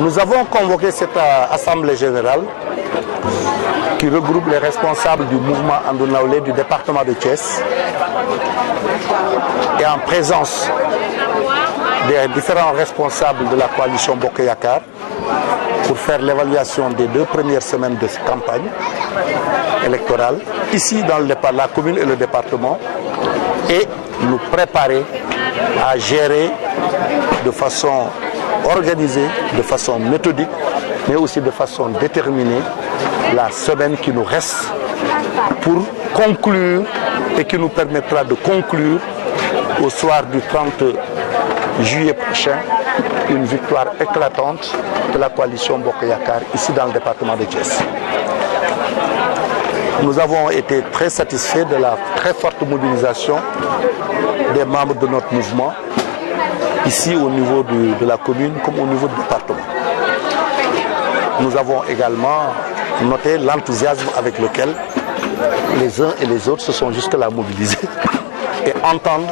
Nous avons convoqué cette assemblée générale qui regroupe les responsables du mouvement Andonaolé du département de Thiès et en présence des différents responsables de la coalition Bokk Yakaar pour faire l'évaluation des 2 premières semaines de campagne électorale ici dans la commune et le département et nous préparer à gérer de façon organisée, de façon méthodique, mais aussi de façon déterminée la semaine qui nous reste pour conclure et qui nous permettra de conclure au soir du 30 juillet prochain une victoire éclatante de la coalition Bokk Yakaar ici dans le département de Thiès. Nous avons été très satisfaits de la très forte mobilisation des membres de notre mouvement ici au niveau de la commune comme au niveau du département. Nous avons également noté l'enthousiasme avec lequel les uns et les autres se sont jusque-là mobilisés et entendent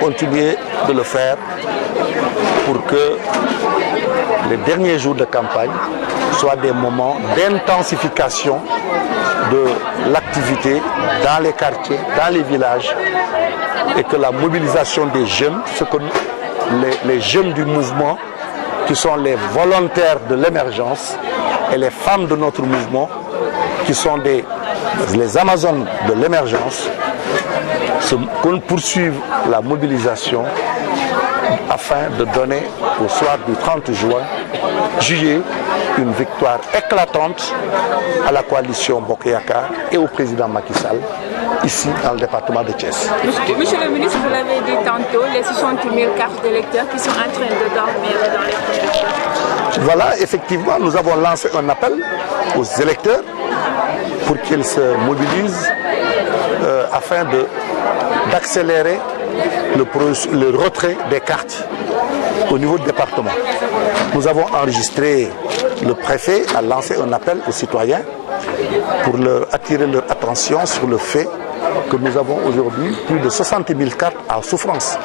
continuer de le faire pour que les derniers jours de campagne soient des moments d'intensification de l'activité dans les quartiers, dans les villages et que la mobilisation des jeunes, ce que les jeunes du mouvement qui sont les volontaires de l'émergence et les femmes de notre mouvement qui sont les Amazones de l'émergence qu'on poursuive la mobilisation afin de donner au soir du 30 juillet une victoire éclatante à la coalition Bokk Yakaar et au président Macky Sall ici dans le département de Thiès. Monsieur le ministre, vous l'avez dit tantôt, les 60 000 cartes d'électeurs qui sont en train de dormir dans les projecteurs. Voilà, effectivement, nous avons lancé un appel aux électeurs pour qu'ils se mobilisent afin d'accélérer le retrait des cartes au niveau du département. Nous avons enregistré, le préfet a lancé un appel aux citoyens pour attirer leur attention sur le fait que nous avons aujourd'hui plus de 60 000 cartes en souffrance.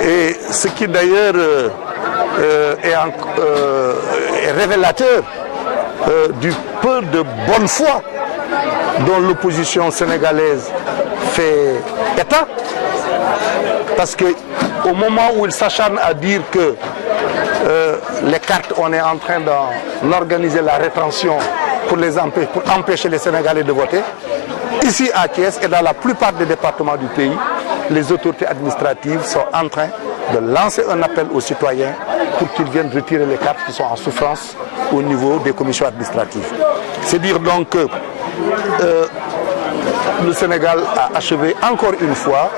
Et ce qui d'ailleurs est révélateur du peu de bonne foi dont l'opposition sénégalaise fait état, parce qu'au moment où il s'acharne à dire que les cartes, on est en train d'organiser la rétention pour empêcher les Sénégalais de voter, ici à Thiès et dans la plupart des départements du pays, les autorités administratives sont en train de lancer un appel aux citoyens pour qu'ils viennent retirer les cartes qui sont en souffrance au niveau des commissions administratives. C'est dire donc que le Sénégal a achevé encore une fois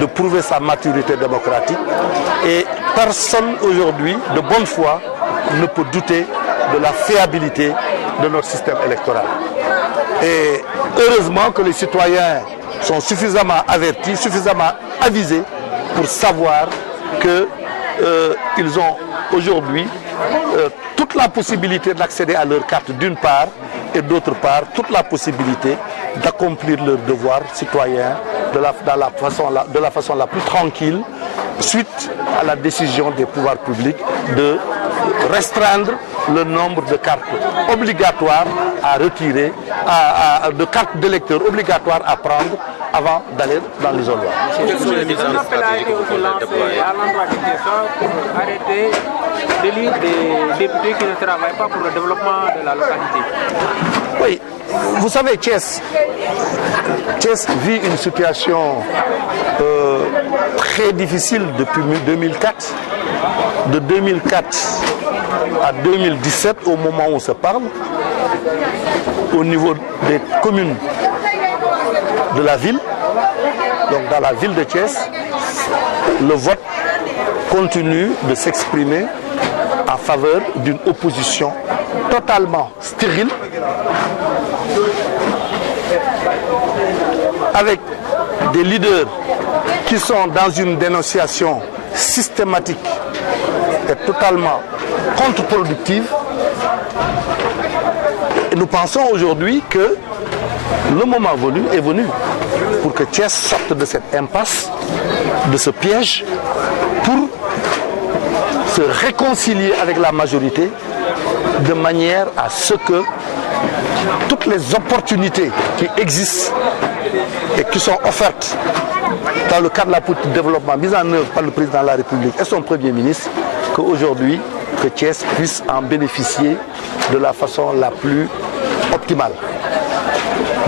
de prouver sa maturité démocratique et personne aujourd'hui de bonne foi ne peut douter de la fiabilité de notre système électoral. Et heureusement que les citoyens sont suffisamment avertis, suffisamment avisés pour savoir qu'ils ont aujourd'hui toute la possibilité d'accéder à leur carte d'une part et d'autre part toute la possibilité d'accomplir leur devoir citoyen de la façon la plus tranquille suite à la décision des pouvoirs publics de restreindre le nombre de cartes obligatoires à retirer, de cartes d'électeurs obligatoires à prendre avant d'aller dans l'isoloir. Un appel a été aussi lancé à l'endroit du Thiessois pour arrêter d'élire des députés qui ne travaillent pas pour le développement de la localité. Oui, vous savez, Thiès vit une situation très difficile depuis 2004. De 2004 à 2017, au moment où on se parle, au niveau des communes de la ville, donc dans la ville de Thiès, le vote continue de s'exprimer en faveur d'une opposition totalement stérile, avec des leaders qui sont dans une dénonciation systématique et totalement contre-productive. Et nous pensons aujourd'hui que le moment est venu pour que Thiès sorte de cette impasse, de ce piège, pour se réconcilier avec la majorité de manière à ce que toutes les opportunités qui existent et qui sont offertes dans le cadre de la politique de développement mise en œuvre par le président de la République et son Premier ministre, qu'aujourd'hui, que Thiès puisse en bénéficier de la façon la plus optimale.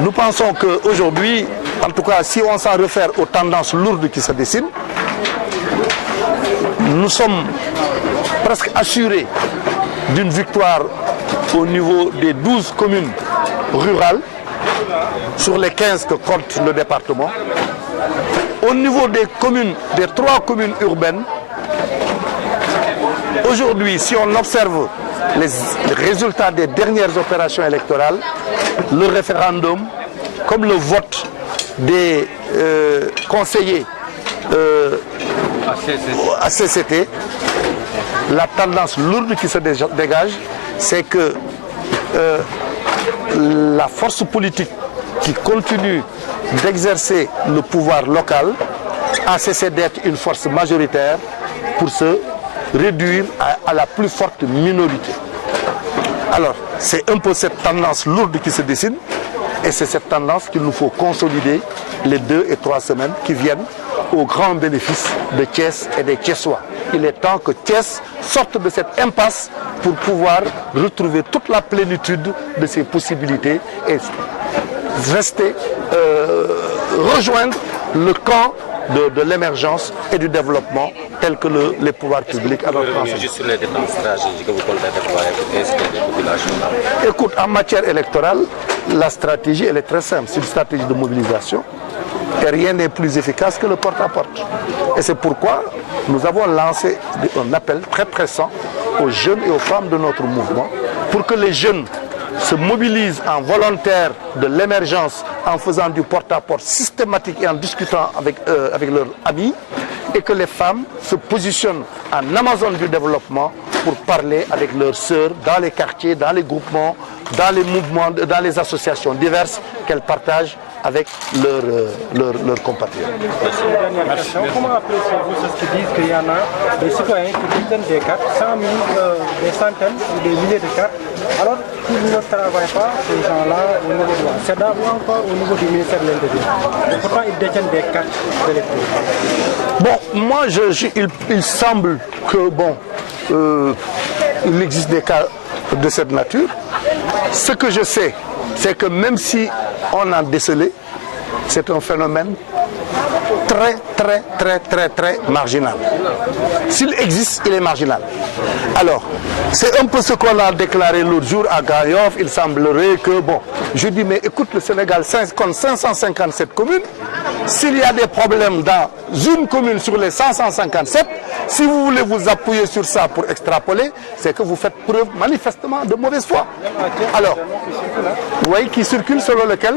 Nous pensons qu'aujourd'hui, en tout cas, si on s'en réfère aux tendances lourdes qui se dessinent, nous sommes presque assurés d'une victoire au niveau des 12 communes rurales sur les 15 que compte le département. Au niveau des communes, des 3 communes urbaines, aujourd'hui, si on observe les résultats des dernières opérations électorales, le référendum, comme le vote des conseillers à CCT, la tendance lourde qui se dégage, c'est que la force politique qui continue d'exercer le pouvoir local a cessé d'être une force majoritaire pour se réduire à la plus forte minorité. Alors, c'est un peu cette tendance lourde qui se dessine et c'est cette tendance qu'il nous faut consolider les 2 et 3 semaines qui viennent au grand bénéfice de Thiès et des Thiessois. Il est temps que Thiès sorte de cette impasse pour pouvoir retrouver toute la plénitude de ses possibilités et rester, rejoindre le camp de l'émergence et du développement tel que les pouvoirs publics à notre pensée. Juste sur les dépenses stratégiques que vous comptez déployer pour inciter les populations. Écoute, en matière électorale, la stratégie elle est très simple. C'est une stratégie de mobilisation et rien n'est plus efficace que le porte-à-porte. Et c'est pourquoi nous avons lancé un appel très pressant aux jeunes et aux femmes de notre mouvement pour que les jeunes se mobilisent en volontaires de l'émergence en faisant du porte-à-porte systématique et en discutant avec leurs amis, et que les femmes se positionnent en Amazon du développement pour parler avec leurs sœurs dans les quartiers, dans les groupements, dans les mouvements, dans les associations diverses qu'elles partagent avec leurs compatriotes. Comment appréciez-vous ceux qui disent qu'il y en a des citoyens qui détiennent des cartes, 100 000, des centaines ou des milliers de cartes, alors qu'ils ne travaillent pas, ces gens-là, au niveau de la SEDA ou encore au niveau du ministère de l'Intérieur. Et pourtant, ils détiennent des cartes d'électeurs. Bon, moi, il semble que, bon, il existe des cas de cette nature. Ce que je sais, c'est que même si on a décelé, c'est un phénomène très marginal. S'il existe, il est marginal. Alors, c'est un peu ce qu'on a déclaré l'autre jour à Gayof. Il semblerait que, bon, je dis, mais écoute, le Sénégal compte 557 communes. S'il y a des problèmes dans une commune sur les 557, si vous voulez vous appuyer sur ça pour extrapoler, c'est que vous faites preuve manifestement de mauvaise foi. Alors, oui, qui circule selon lequel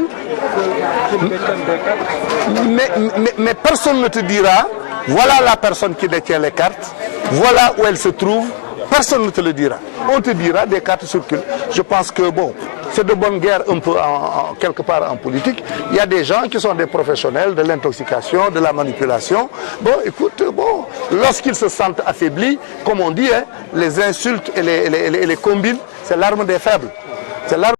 mais personne ne te dira, voilà la personne qui détient les cartes, voilà où elle se trouve, personne ne te le dira. On te dira des cartes circulent. Je pense que bon, c'est de bonne guerre un peu quelque part en politique. Il y a des gens qui sont des professionnels de l'intoxication, de la manipulation. Bon, écoute, bon, lorsqu'ils se sentent affaiblis, comme on dit, hein, les insultes et les combines, c'est l'arme des faibles. C'est l'arme